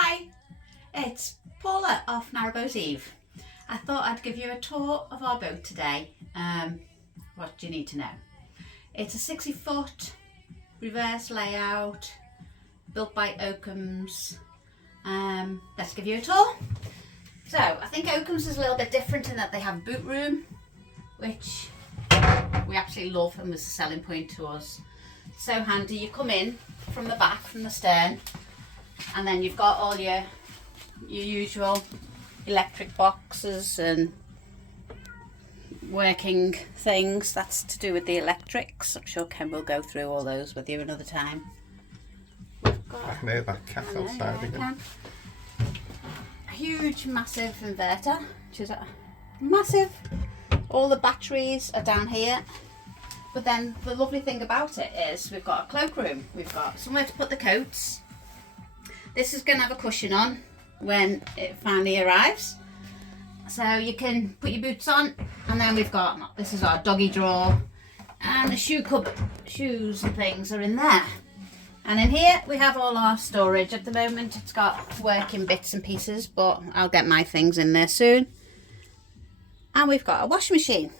Hi, it's Paula off Narrowboat Eve. I thought I'd give you a tour of our boat today. What do you need to know? It's a 60-foot reverse layout built by Oakums. Let's give you a tour. So I think Oakums is a little bit different in that they have a boot room, which we absolutely love and was a selling point to us. So handy. You come in from the back, from the stern, and then you've got all your usual electric boxes and working things. That's to do with the electrics. I'm sure Ken will go through all those with you another time. I can hear that cat outside again. A huge, massive inverter, which is massive. All the batteries are down here. But then the lovely thing about it is we've got a cloakroom. We've got somewhere to put the coats. This is going to have a cushion on when it finally arrives. So you can put your boots on, and then we've got, this is our doggy drawer, and the shoe cupboard. Shoes and things are in there. And in here we have all our storage. At the moment it's got working bits and pieces, but I'll get my things in there soon. And we've got a washing machine,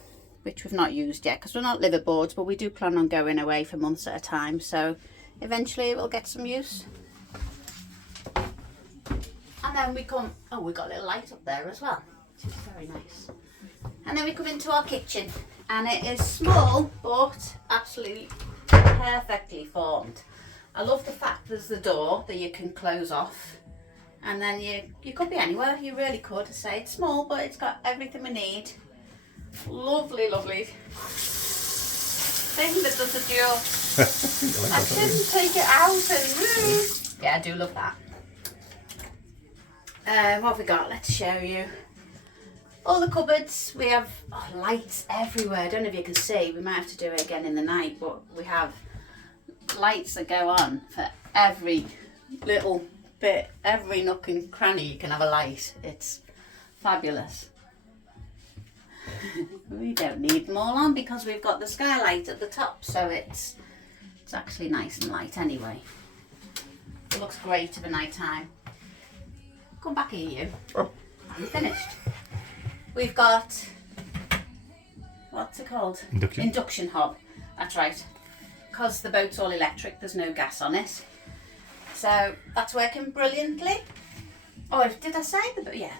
which we've not used yet because we're not liveaboards, but we do plan on going away for months at a time, so eventually it will get some use. And then we come, oh, we've got a little light up there as well, which is very nice. And then we come into our kitchen, and it is small but absolutely perfectly formed. I love the fact there's the door that you can close off, and then you could be anywhere. You really could. Say it's small, but it's got everything we need. Lovely, lovely thing that does the job. I shouldn't take it out and woo. Yeah, I do love that. What have we got? Let's show you. All the cupboards. We have lights everywhere. I don't know if you can see. We might have to do it again in the night, but we have lights that go on for every little bit, every nook and cranny. You can have a light. It's fabulous. We don't need them all on because we've got the skylight at the top, so it's actually nice and light anyway. It looks great for the night time. Come back here, you. Oh. I'm finished. We've got, what's it called? Induction hob. That's right. Because the boat's all electric, there's no gas on it. So that's working brilliantly. Oh, did I say the boat? Yeah.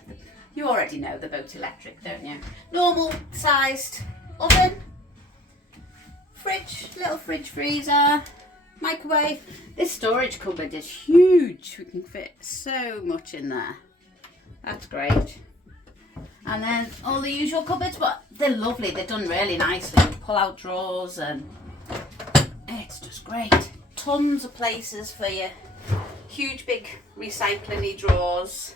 You already know the boat's electric, don't you? Normal sized oven, fridge, little fridge freezer, microwave. This storage cupboard is huge. We can fit so much in there. That's great. And then all the usual cupboards, but they're lovely. They're done really nicely. Pull out drawers, and it's just great. Tons of places for your huge big recycling-y drawers.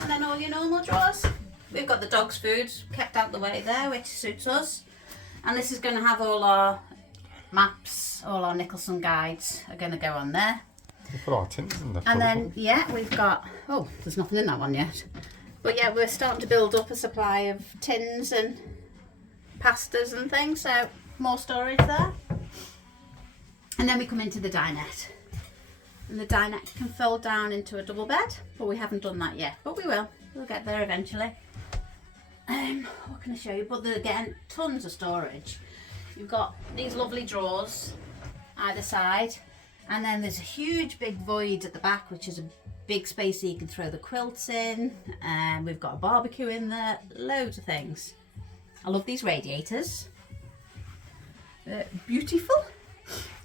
And then all your normal drawers. We've got the dog's food kept out the way there, which suits us. And this is going to have all our maps, all our Nicholson guides are going to go on there. We put our tins in there. And then, yeah, we've got, oh, there's nothing in that one yet. But yeah, we're starting to build up a supply of tins and pastas and things, so more storage there. And then we come into the dinette. And the dinette can fold down into a double bed, but we haven't done that yet, but we will. We'll get there eventually. What can I show you? But again, tons of storage. You've got these lovely drawers either side, and then there's a huge big void at the back, which is a big space so you can throw the quilts in, and we've got a barbecue in there, loads of things. I love these radiators. Beautiful.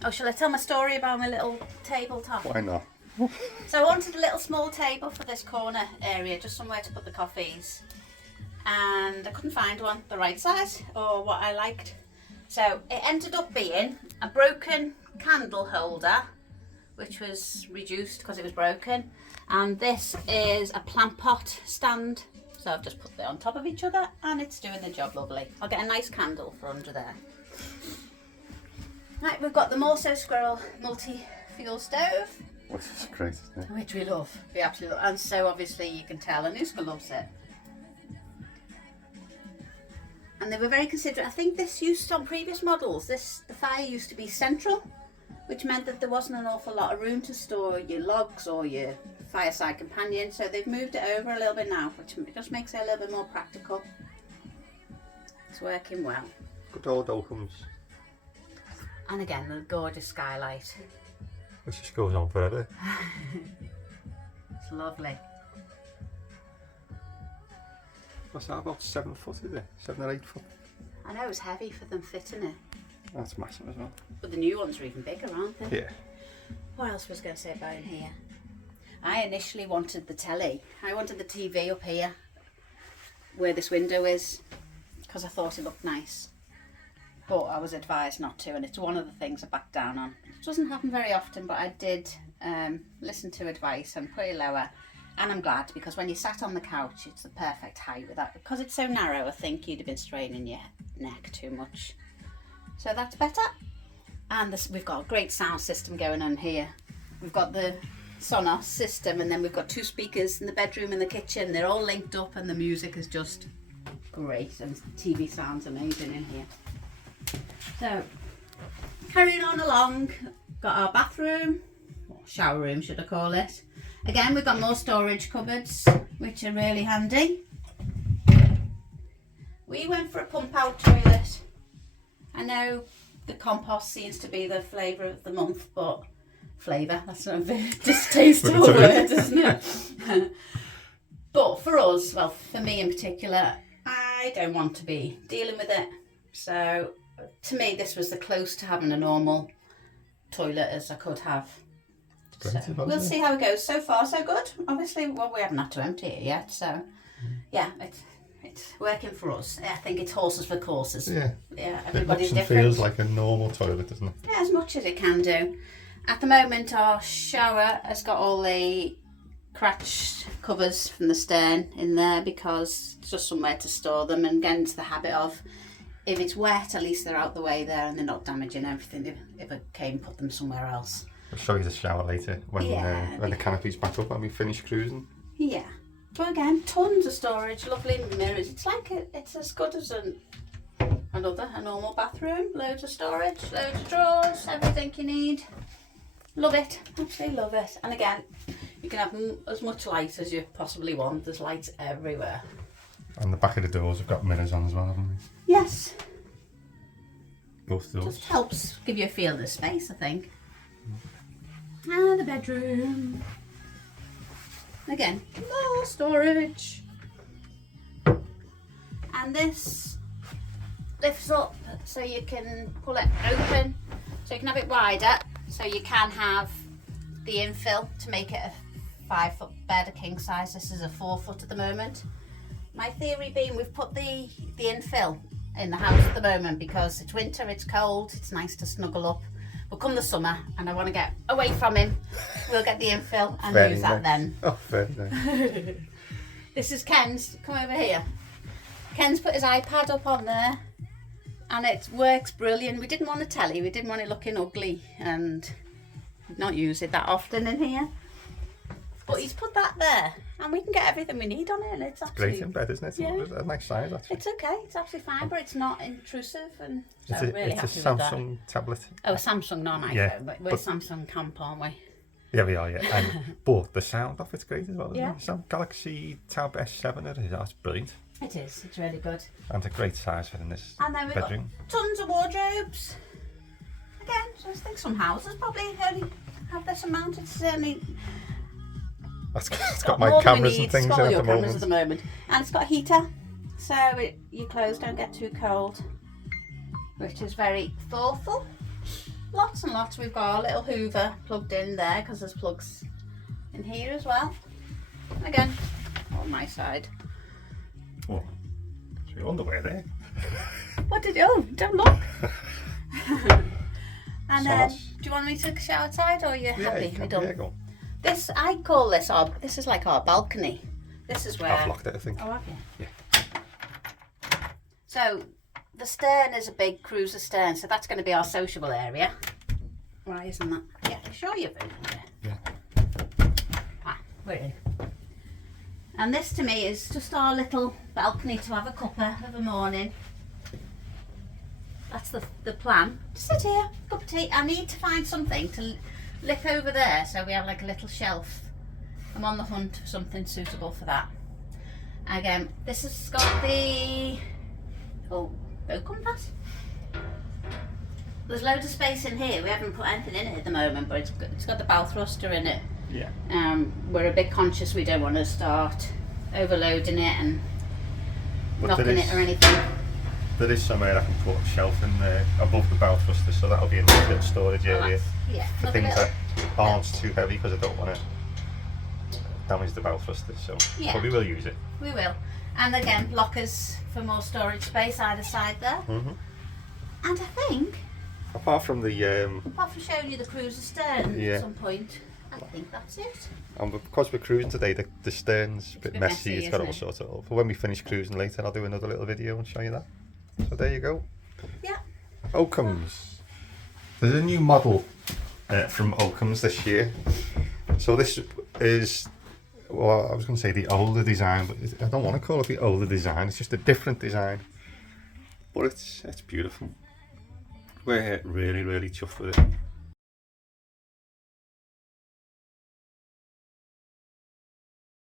Oh, shall I tell my story about my little tabletop? Why not? So I wanted a little small table for this corner area, just somewhere to put the coffees. And I couldn't find one the right size or what I liked. So it ended up being a broken candle holder, which was reduced because it was broken. And this is a plant pot stand. So I've just put them on top of each other and it's doing the job lovely. I'll get a nice candle for under there. Right, we've got the Morso Squirrel multi-fuel stove. Which is great, isn't it? Which we love. We absolutely love. And so obviously you can tell Anuska loves it. And they were very considerate. I think this used on previous models, the fire used to be central, which meant that there wasn't an awful lot of room to store your logs or your fireside companion, so they've moved it over a little bit now, which just makes it a little bit more practical. It's working well. Good old Oakums. And again, the gorgeous skylight. Which just goes on forever. It's lovely. What's that, about 7 foot, is it? 7 or 8 foot? I know, it's heavy for them fitting it. That's massive as well. But the new ones are even bigger, aren't they? Yeah. What else was I going to say about in here? I initially wanted the telly. I wanted the TV up here, where this window is, because I thought it looked nice. But I was advised not to, and it's one of the things I backed down on. It doesn't happen very often, but I did listen to advice and put it lower. And I'm glad, because when you sat on the couch, it's the perfect height with that. Because it's so narrow, I think you'd have been straining your neck too much. So that's better. And we've got a great sound system going on here. We've got the Sonos system, and then we've got 2 speakers in the bedroom and the kitchen. They're all linked up, and the music is just great, and TV sounds amazing in here. So, carrying on along, got our bathroom, or shower room should I call it. Again, we've got more storage cupboards, which are really handy. We went for a pump out toilet. I know the compost seems to be the flavour of the month, but flavour, that's not a very distasteful word, isn't it? But for us, well, for me in particular, I don't want to be dealing with it. So to me, this was the close to having a normal toilet as I could have. So we'll see how it goes. So far, so good. Obviously, well, we haven't had to empty it yet, so yeah, it's working for us. I think it's horses for courses. Yeah. Yeah, It everybody's looks and different. feels like a normal toilet, doesn't it? Yeah, as much as it can do. At the moment, our shower has got all the cratch covers from the stern in there, because it's just somewhere to store them and get into the habit of, if it's wet, at least they're out the way there and they're not damaging everything if I came put them somewhere else. I'll show you the shower later when the canopy's back up and we finish cruising. Yeah. But again, tons of storage, lovely mirrors. It's like it's as good as a normal bathroom. Loads of storage, loads of drawers, everything you need. Love it, absolutely love it. And again, you can have as much light as you possibly want. There's lights everywhere. And the back of the doors have got mirrors on as well, haven't we? Yes. Both doors. Just helps give you a feel of the space, I think. And the bedroom. Again, more storage. And this lifts up so you can pull it open, so you can have it wider, so you can have the infill to make it a 5 foot bed, a king size. This is a 4 foot at the moment. My theory being, we've put the infill in the house at the moment because it's winter, it's cold, it's nice to snuggle up. But come the summer and I want to get away from him, we'll get the infill and use that then. Oh, very nice. This is Ken's. Come over here. Ken's put his iPad up on there and it works brilliant. We didn't want a telly, we didn't want it looking ugly and not use it that often in here. But he's put that there and we can get everything we need on it, and it's absolutely great in bed, isn't it? Yeah. It's a nice size, actually. It's okay, it's absolutely fine, but it's not intrusive, and so It's I'm a, really it's happy a with that. Samsung tablet. Oh, a Samsung, not an iPhone, Yeah, but we're but- Samsung camp, aren't we? Yeah, we are, yeah. But the sound of it's great as well, isn't Yeah. it? Some Galaxy Tab S7 it is. That's brilliant. It is, it's really good. And a great size for in this And then we've bedroom. got tons of wardrobes. Again, so I think some houses probably only have this amount. It's certainly It's got got my more than we cameras need. and things It's in got all at your the cameras moment. at the moment. And it's got a heater, so your clothes don't get too cold, which is very thoughtful. Lots and lots. We've got our little Hoover plugged in there because there's plugs in here as well. And again, on my side. Oh, it's your underwear there. What did you? Oh, don't look. And then, Sonos. do you want me to show outside, or are you happy? you We're can, done. yeah, go. This, I call this our. This is like our balcony. This is where. I've locked it, I think. Oh, have you? Yeah. So the stern is a big cruiser stern, so that's going to be our sociable area. Why isn't that? Yeah, sure you've opened it. Yeah. Ah, we're in. And this to me is just our little balcony to have a cuppa of a morning. That's the plan. Just sit here, cup of tea. I need to find something to lick over there, so we have like a little shelf I'm on the hunt for something suitable for that. Again, this has got the boat compass. There's loads of space in here. We haven't put anything in it at the moment, but it's got the bow thruster in it. Yeah. We're a bit conscious we don't want to start overloading it and knocking it or anything. There is somewhere I can put a shelf in there above the bow thruster, so that'll be a nice little storage area for things that aren't too heavy, because I don't want to damage the bow thruster. So, but we will use it. We will. And again, lockers for more storage space either side there. And I think, apart from showing you the cruiser stern at some point, I think that's it. And because we're cruising today, the stern's a bit messy. It's got all sorts of. But when we finish cruising later, I'll do another little video and show you that. So there you go. Yeah. Oakums. There's a new model from Oakums this year. So this is, well, I was going to say the older design, but I don't want to call it the older design. It's just a different design. But it's beautiful. We're really, really chuffed with it.